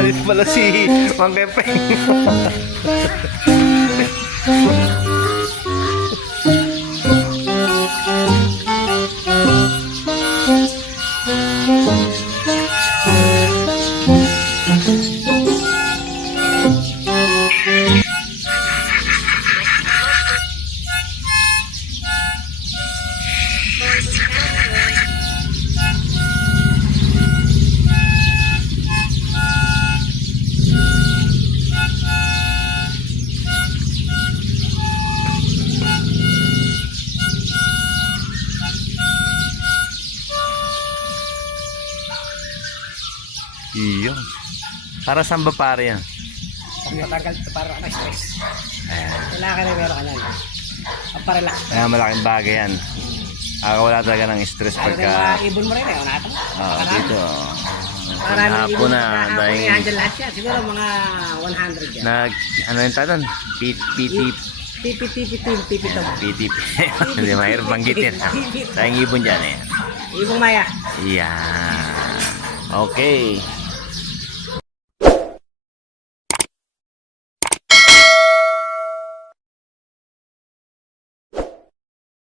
Alis pala si Mang Kepeng. Iyo. Para saan ba pare yan? Patanggal para stress. Ayan. Kailangan na meron ka na. Para-relax. Kaya malaking bagay yan. Wala talaga ng stress pagka... Ibon mo rin eh. dito. Maraming Hapon ibon na. dahil... Dahil... Andyan lahat yan. Siguro mga 100 yan. Ano yung tanong? PT. Pipi to. PT. Hindi mahirap banggitin. Sayang ibon dyan eh. Ibong Maya. Yan. Okay.